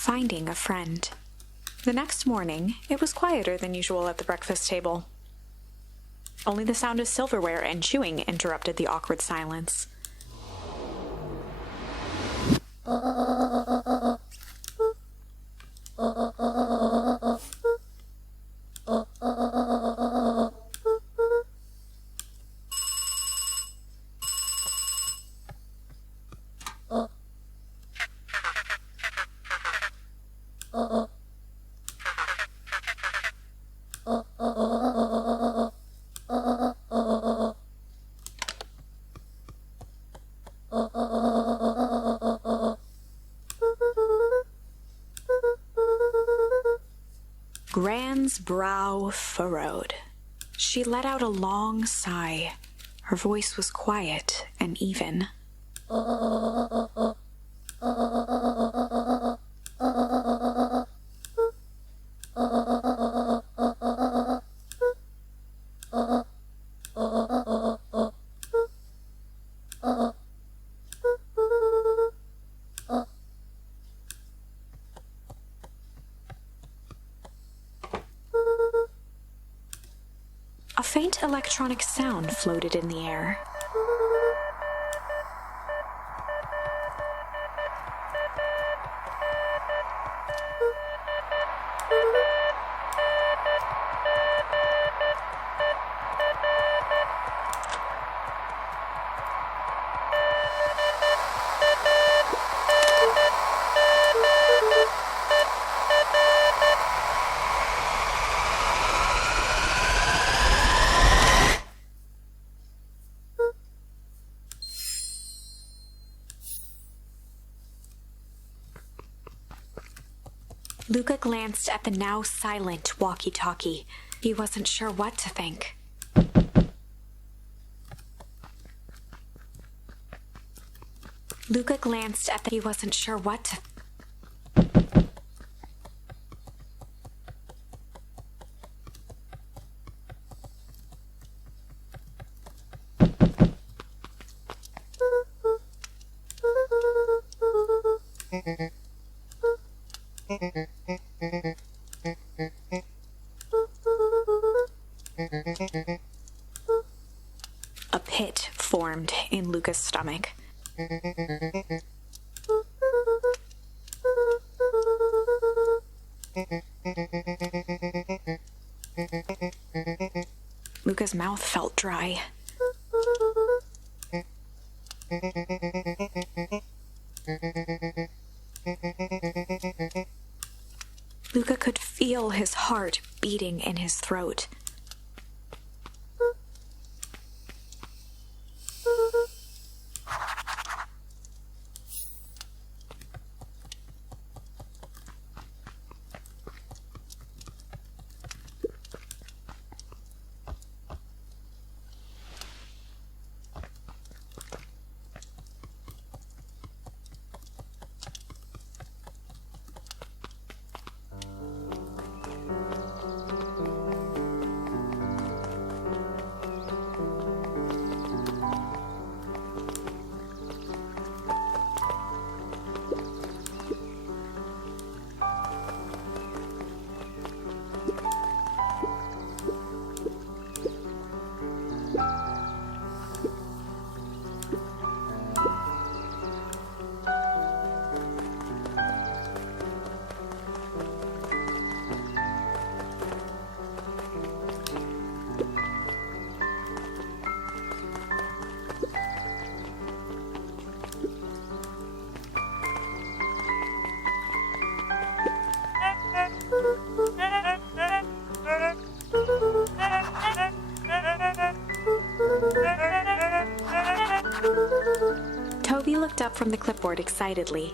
finding a friend. The next morning, it was quieter than usual at the breakfast table. Only the sound of silverware and chewing interrupted the awkward silence. Gran's brow furrowed. She let out a long sigh. Her voice was quiet and even. A faint electronic sound floated in the air. Luka glanced at the now silent walkie-talkie. He wasn't sure what to think. Luka glanced at the... He wasn't sure what to... A pit formed in Luka's stomach. Luka's mouth felt dry. Luka could feel his heart beating in his throat. Toby looked up from the clipboard excitedly.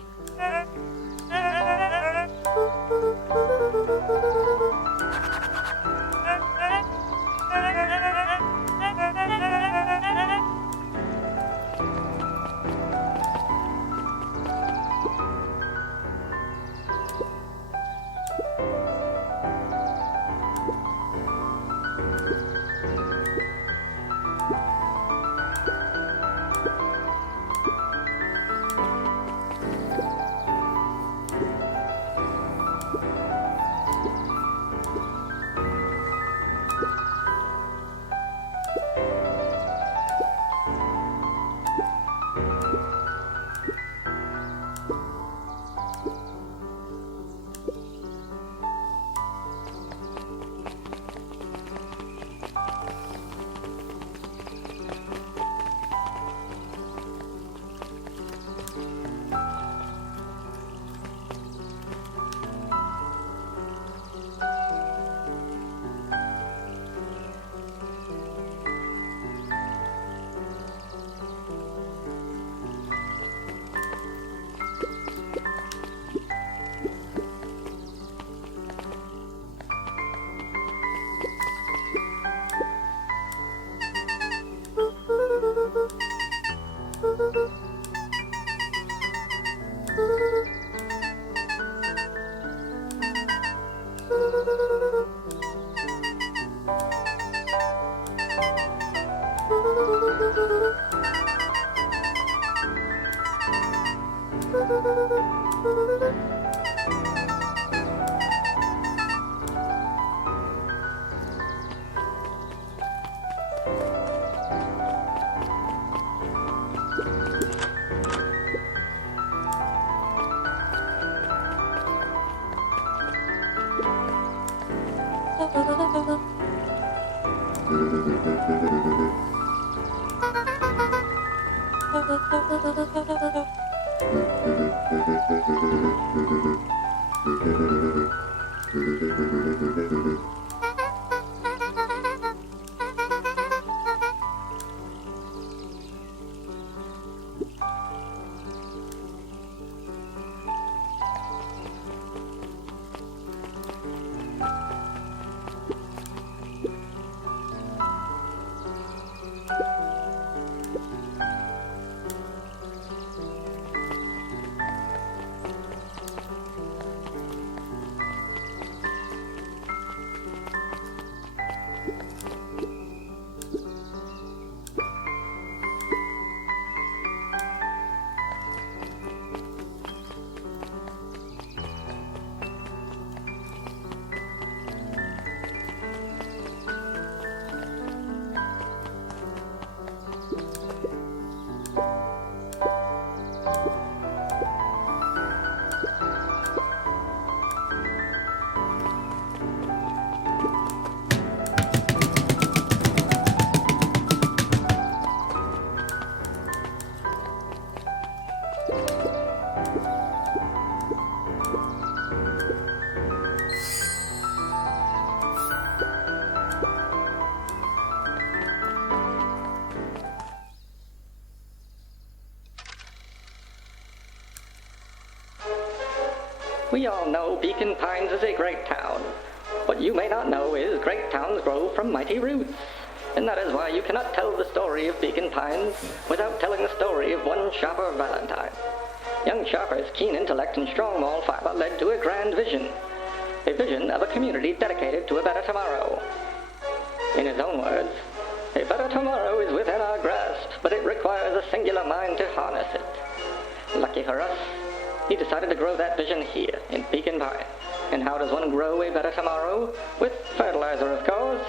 We all know Beacon Pines is a great town. What you may not know is great towns grow from mighty roots. And that is why you cannot tell the story of Beacon Pines without telling the story of one Shopper Valentine. Young Shopper's keen intellect and strong moral fiber led to a grand vision. A vision of a community dedicated to a better tomorrow. In his own words, a better tomorrow is within our grasp, but it requires a singular mind to harness it. Lucky for us, he decided to grow that vision here, in Beacon Pines. And how does one grow a better tomorrow? With fertilizer, of course.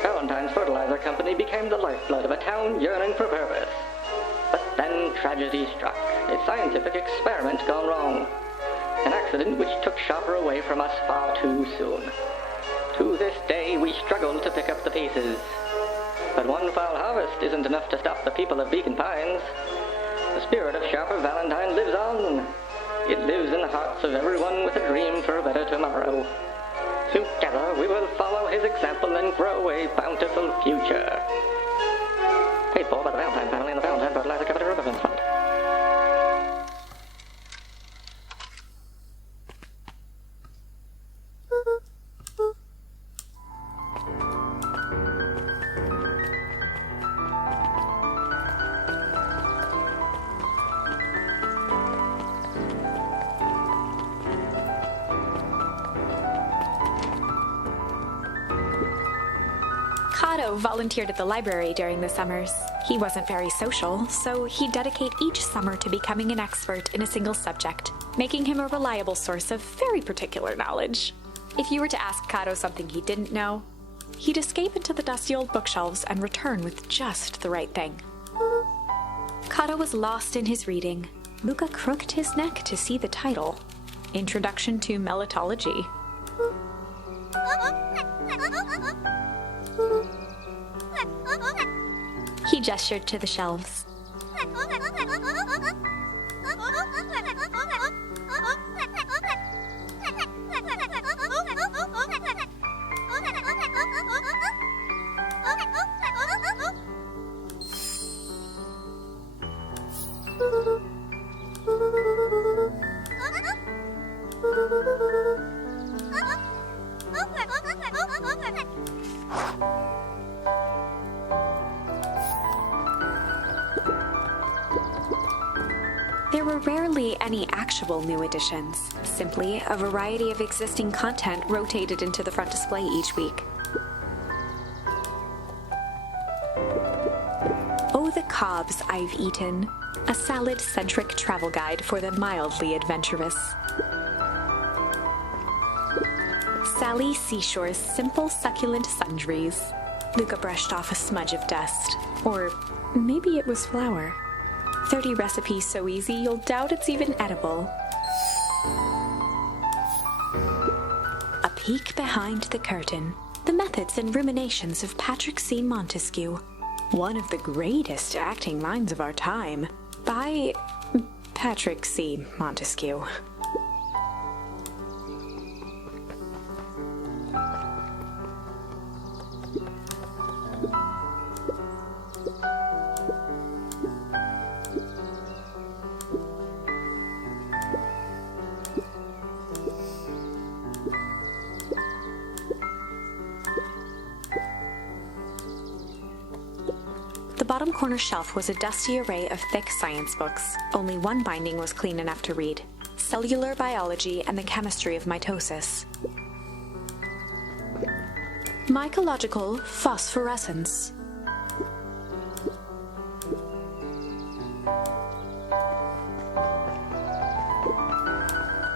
Valentine's Fertilizer Company became the lifeblood of a town yearning for purpose. But then tragedy struck, a scientific experiment gone wrong. An accident which took Shopper away from us far too soon. To this day, we struggle to pick up the pieces. But one foul harvest isn't enough to stop the people of Beacon Pines. The spirit of Shopper Valentine lives on. It lives in the hearts of everyone with a dream for a better tomorrow. Together, we will follow his example and grow a bountiful future. Paid for by the Valentine family and the Valentine Fertilizer Company Revenue Fund. Cotter volunteered at the library during the summers. He wasn't very social, so he'd dedicate each summer to becoming an expert in a single subject, making him a reliable source of very particular knowledge. If you were to ask Cotter something he didn't know, he'd escape into the dusty old bookshelves and return with just the right thing. Cotter was lost in his reading. Luka crooked his neck to see the title, Introduction to Melitology. He gestured to the shelves. There were rarely any actual new additions, simply a variety of existing content rotated into the front display each week. Oh, the Cobb slobs I've eaten. A salad-centric travel guide for the mildly adventurous. Sally Seashore's simple, succulent sundries. Luka brushed off a smudge of dust. Or maybe it was flour. 30 recipes so easy you'll doubt it's even edible. A peek behind the curtain. The methods and ruminations of Patrick C. Montesquieu. One of the greatest acting minds of our time. By Patrick C. Montesquieu. The bottom corner shelf was a dusty array of thick science books. Only one binding was clean enough to read. Cellular Biology and the Chemistry of Mitosis. Mycological Phosphorescence.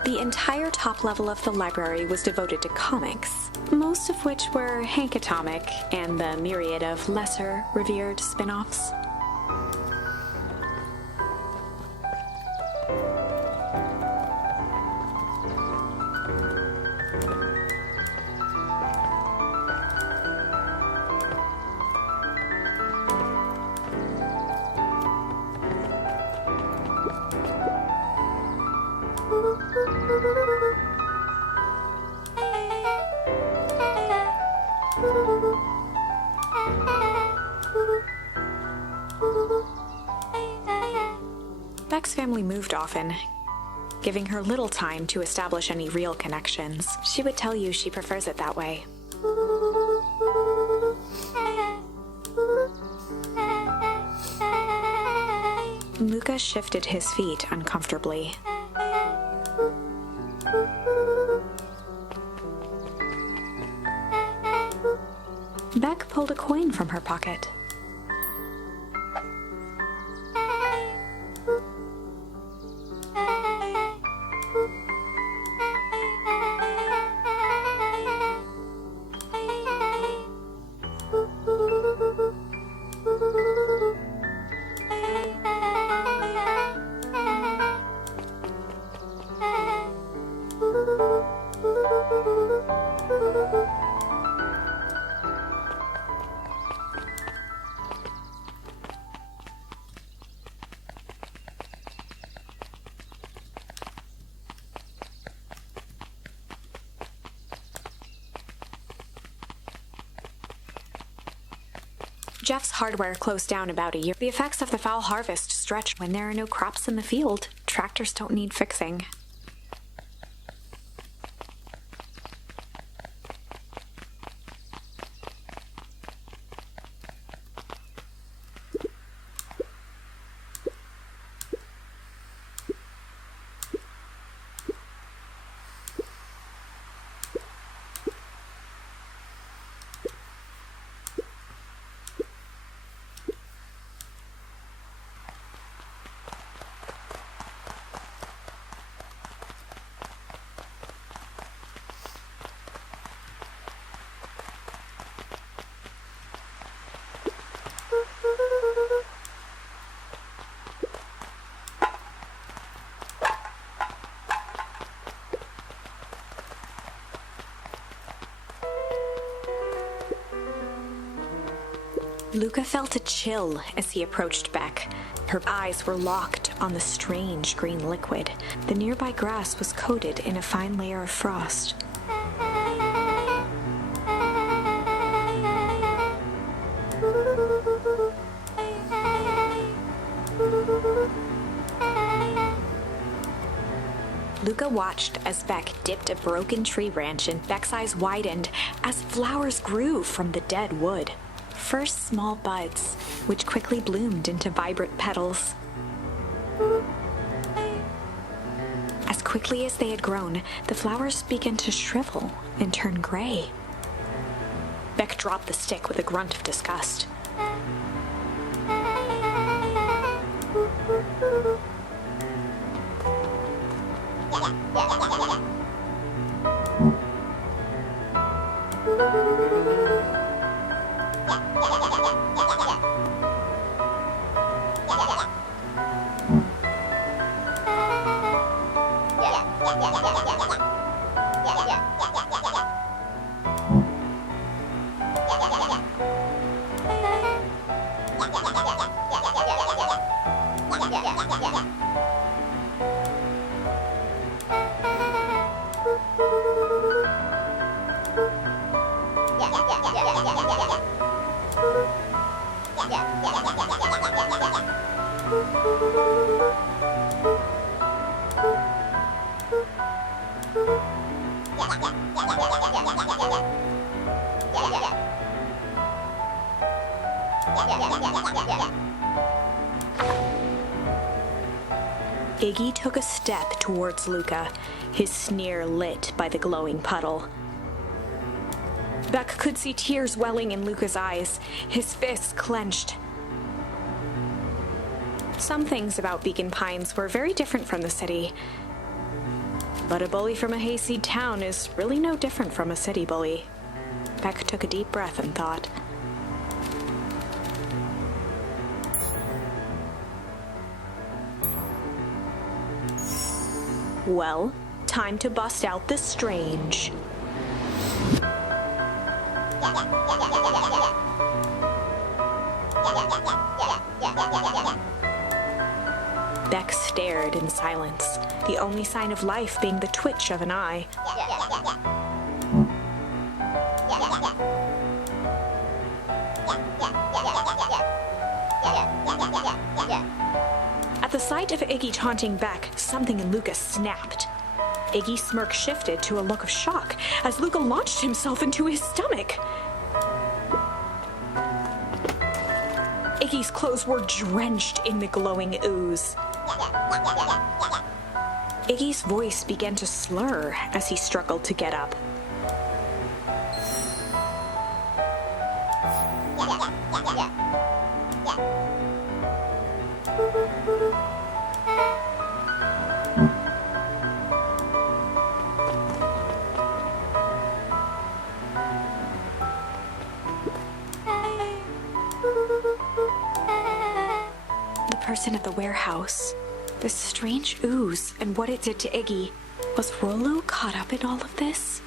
The entire top level of the library was devoted to comics, most of which were Hank Atomic and the myriad of lesser, revered spin-offs. Beck's family moved often, giving her little time to establish any real connections. She would tell you she prefers it that way. Luka shifted his feet uncomfortably. Beck pulled a coin from her pocket. Jeff's hardware closed down about a year. The effects of the foul harvest stretch. When there are no crops in the field, tractors don't need fixing. Luka felt a chill as he approached Beck. Her eyes were locked on the strange green liquid. The nearby grass was coated in a fine layer of frost. Luka watched as Beck dipped a broken tree branch, and Beck's eyes widened as flowers grew from the dead wood. First small buds, which quickly bloomed into vibrant petals. As quickly as they had grown, the flowers began to shrivel and turn gray. Beck dropped the stick with a grunt of disgust. Iggy took a step towards Luka, his sneer lit by the glowing puddle. Beck could see tears welling in Luka's eyes, his fists clenched. Some things about Beacon Pines were very different from the city. But a bully from a hayseed town is really no different from a city bully. Beck took a deep breath and thought. Well, time to bust out the strange. Beck stared in silence, the only sign of life being the twitch of an eye. At the sight of Iggy taunting Beck, something in Luka snapped. Iggy's smirk shifted to a look of shock as Luka launched himself into his stomach. Iggy's clothes were drenched in the glowing ooze. Iggy's voice began to slur as he struggled to get up. The person at the warehouse, this strange ooze and what it did to Iggy. Was Rolo caught up in all of this?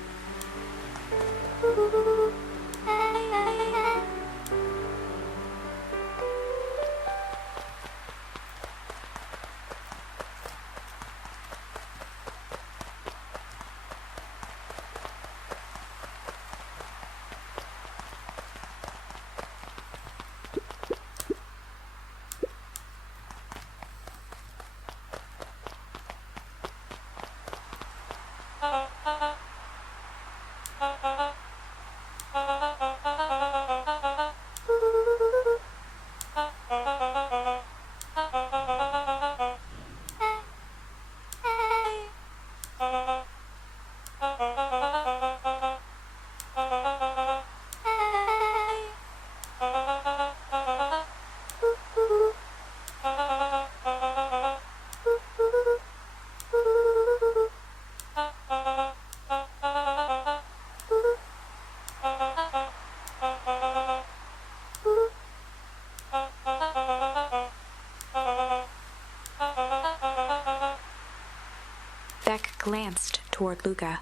Beck glanced toward Luka.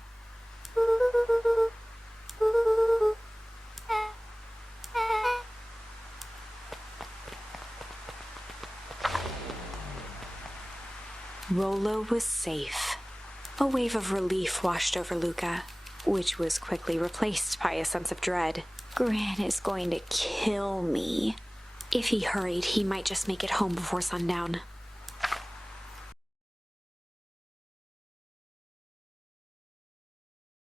Rolo was safe. A wave of relief washed over Luka, which was quickly replaced by a sense of dread. Gran is going to kill me. If he hurried, he might just make it home before sundown.